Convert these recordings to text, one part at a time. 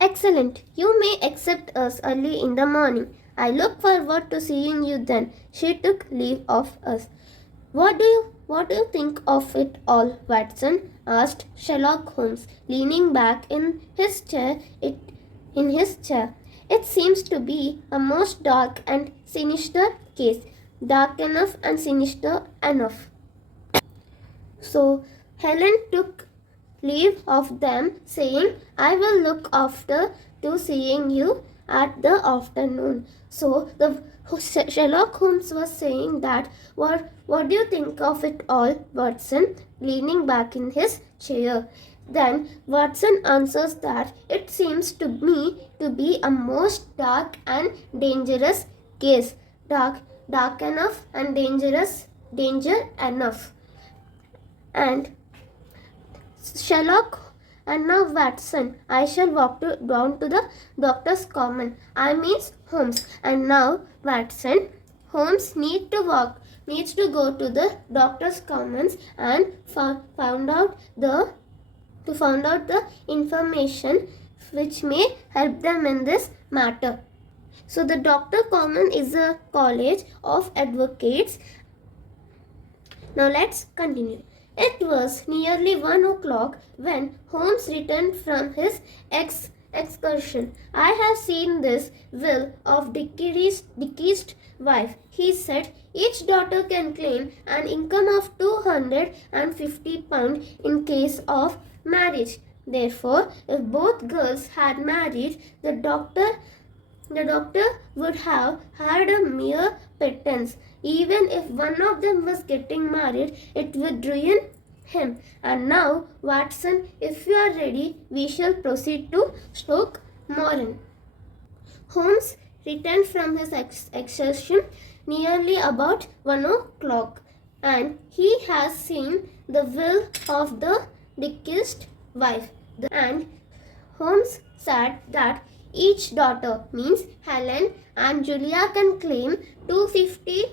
Excellent. You may accept us early in the morning. I look forward to seeing you then. She took leave of us. What do you think of it all, Watson? Asked Sherlock Holmes, leaning back in his chair. It seems to be a most dark and sinister case. Dark enough and sinister enough. So Helen took leave of them, saying, I will look after to seeing you at the afternoon. So the Sherlock Holmes was saying that, what do you think of it all, Watson? Leaning back in his chair. Then Watson answers that it seems to me to be a most dark and dangerous case. Dark enough and danger enough. And Sherlock and now Watson, I shall walk down to the doctor's common. I means Holmes. And now Watson, Holmes needs to go to the doctor's commons and found out the information which may help them in this matter. So the doctor common is a college of advocates. Now let's continue. It was nearly 1 o'clock when Holmes returned from his excursion. I have seen this will of deceased wife, he said. Each daughter can claim an income of £250 in case of marriage. Therefore, if both girls had married, the doctor would have had a mere pittance. Even if one of them was getting married, it would ruin him. And now, Watson, if you are ready, we shall proceed to Stoke Moran. Holmes returned from his excursion nearly about 1 o'clock, and he has seen the will of the deceased wife. And Holmes said that each daughter means Helen and Julia can claim 250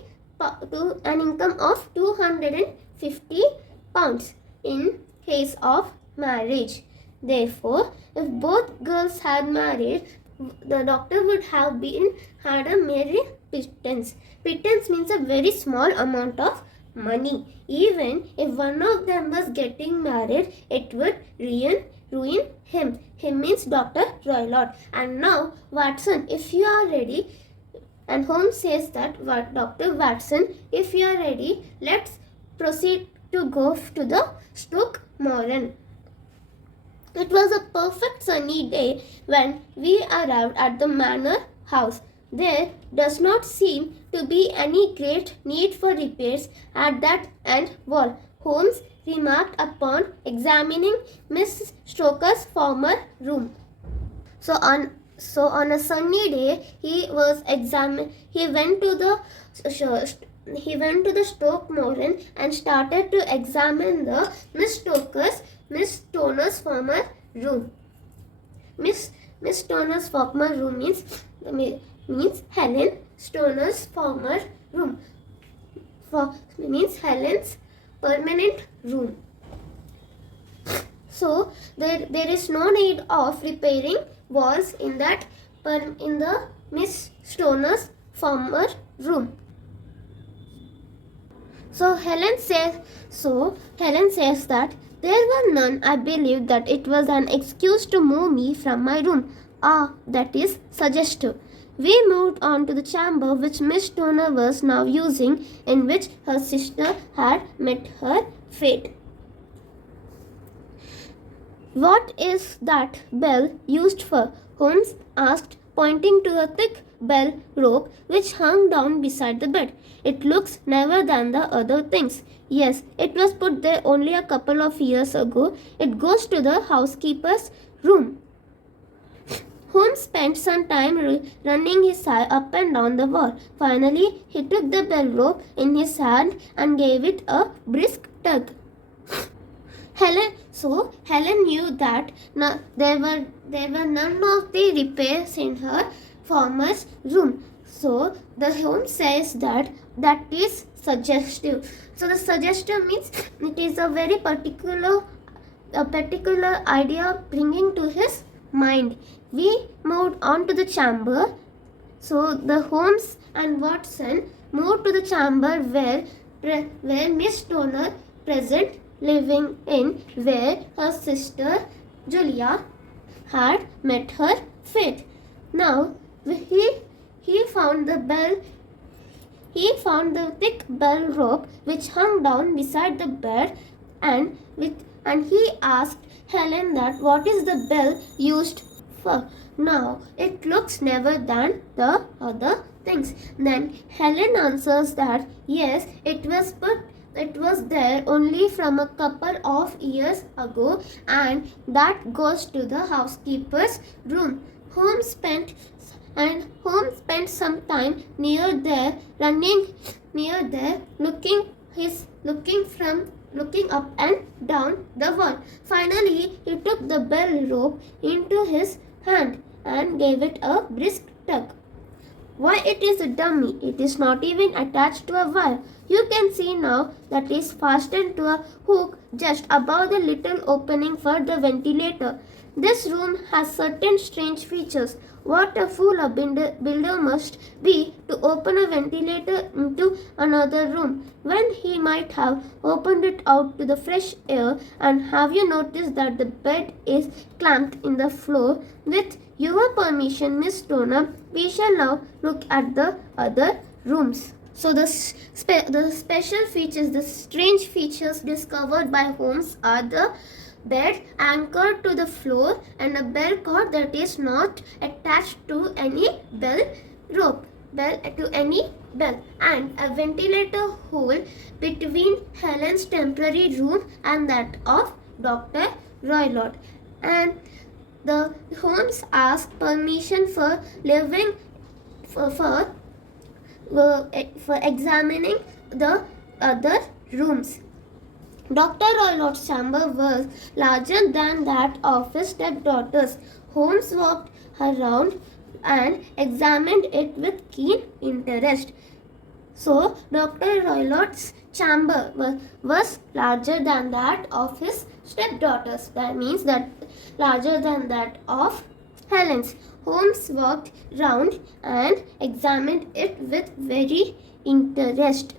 to an income of £250 in case of marriage. Therefore, if both girls had married, the doctor would have had a mere pittance. Pittance means a very small amount of money. Even if one of them was getting married, it would ruin him. Him means Dr. Roylott. And now, Watson, if you are ready, and Holmes says that, Dr. Watson, if you are ready, let's proceed to go to the Stoke Moran. It was a perfect sunny day when we arrived at the manor house. There does not seem to be any great need for repairs at that end wall, Holmes remarked upon examining Miss Stoker's former room. So on a sunny day, he went to the Stoke Moran and started to examine the Miss Stoner's former room. Miss Stoner's former room means Helen Stoner's former room. Means Helen's permanent room. So there is no need of repairing walls in the Miss Stoner's former room. So Helen says that there were none. I believe that it was an excuse to move me from my room. That is suggestive. We moved on to the chamber which Miss Stoner was now using, in which her sister had met her fate. What is that bell used for? Holmes asked, pointing to a thick bell rope which hung down beside the bed. It looks newer than the other things. Yes, it was put there only a couple of years ago. It goes to the housekeeper's room. Holmes spent some time running his eye up and down the wall. Finally, he took the bell rope in his hand and gave it a brisk tug. Helen knew that there were none of the repairs in her former room. So the Holmes says that is suggestive. So the suggestive means it is a very particular idea bringing to his mind. We moved on to the chamber. So the Holmes and Watson moved to the chamber where Miss Stoner present living in, where her sister Julia had met her fate. Now he found the bell. He found the thick bell rope which hung down beside the bed, and he asked Helen that what is the bell used for. Now it looks never than the other things. Then Helen answers that yes, it was there only from a couple of years ago, and that goes to the housekeeper's room. Holmes spent some time near there, looking up and down the wall. Finally, he took the bell rope into his hand and gave it a brisk tug. Why, it is a dummy. It is not even attached to a wire. You can see now that it is fastened to a hook just above the little opening for the ventilator. This room has certain strange features. What a fool a builder must be to open a ventilator into another room when he might have opened it out to the fresh air. And have you noticed that the bed is clamped in the floor? With your permission, Miss Stoner, we shall now look at the other rooms. So the special features, the strange features discovered by Holmes are the bed anchored to the floor and a bell cord that is not attached to any bell and a ventilator hole between Helen's temporary room and that of Dr. Roylott. And the Holmes asked permission for examining the other rooms. Dr. Roylott's chamber was larger than that of his stepdaughters. Holmes walked around and examined it with keen interest. So, Dr. Roylott's chamber was larger than that of his stepdaughters. That means that larger than that of Helen's. Holmes walked round and examined it with very interest.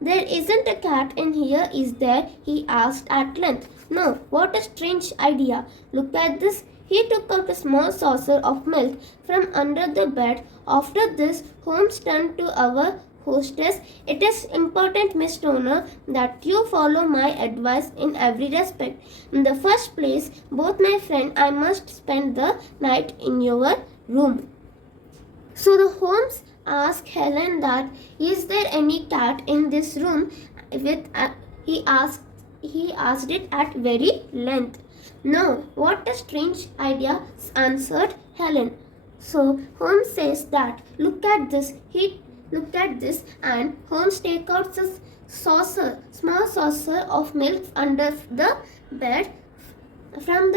There isn't a cat in here, is there? He asked at length. No, what a strange idea. Look at this. He took out a small saucer of milk from under the bed. After this, Holmes turned to our hostess. It is important, Miss Stoner, that you follow my advice in every respect. In the first place, both my friend I must spend the night in your room. So the Holmes asked Helen that is there any cat in this room? He asked it at very length. No, what a strange idea, answered Helen. So Holmes says that look at this. He looked at this and Holmes take out a small saucer of milk under the bed from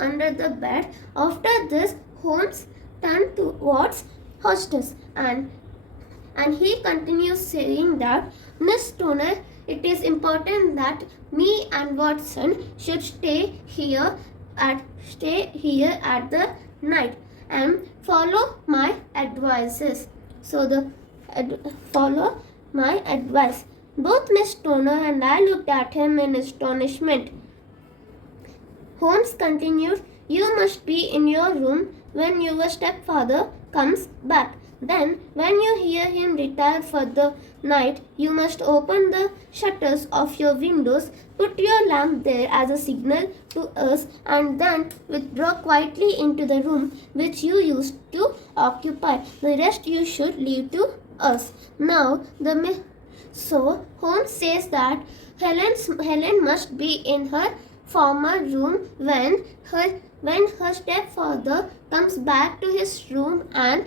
under the bed. After this, Holmes turned towards hostess and he continues saying that Miss Stoner, it is important that me and Watson should stay here at the night and follow my advices. So follow my advice. Both Miss Stoner and I looked at him in astonishment. Holmes continued, you must be in your room when your stepfather comes back. Then, when you hear him retire for the night, you must open the shutters of your windows, put your lamp there as a signal to us, and then withdraw quietly into the room which you used to occupy. The rest you should leave to us. Now, so Holmes says that Helen must be in her former room when her stepfather comes back to his room and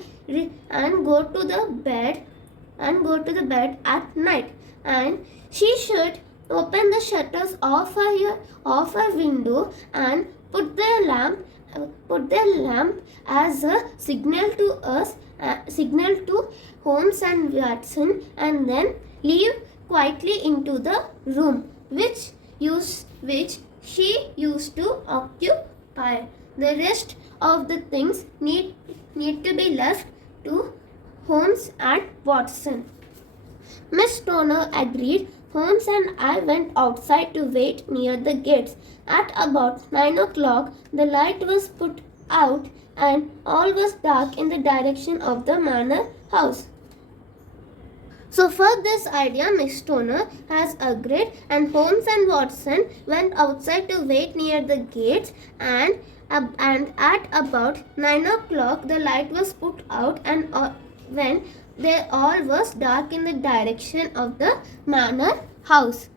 go to the bed at night, and she should open the shutters of her window and put the lamp as a signal to us, signal to Holmes and Watson, and then leave quietly into the room which she used to occupy. The rest of the things need to be left to Holmes and Watson. Miss Stoner agreed. Holmes and I went outside to wait near the gates. At about 9 o'clock, the light was put out and all was dark in the direction of the manor house. So for this idea, Miss Stoner has agreed, and Holmes and Watson went outside to wait near the gates, and at about 9 o'clock the light was put out, and when they all was dark in the direction of the manor house.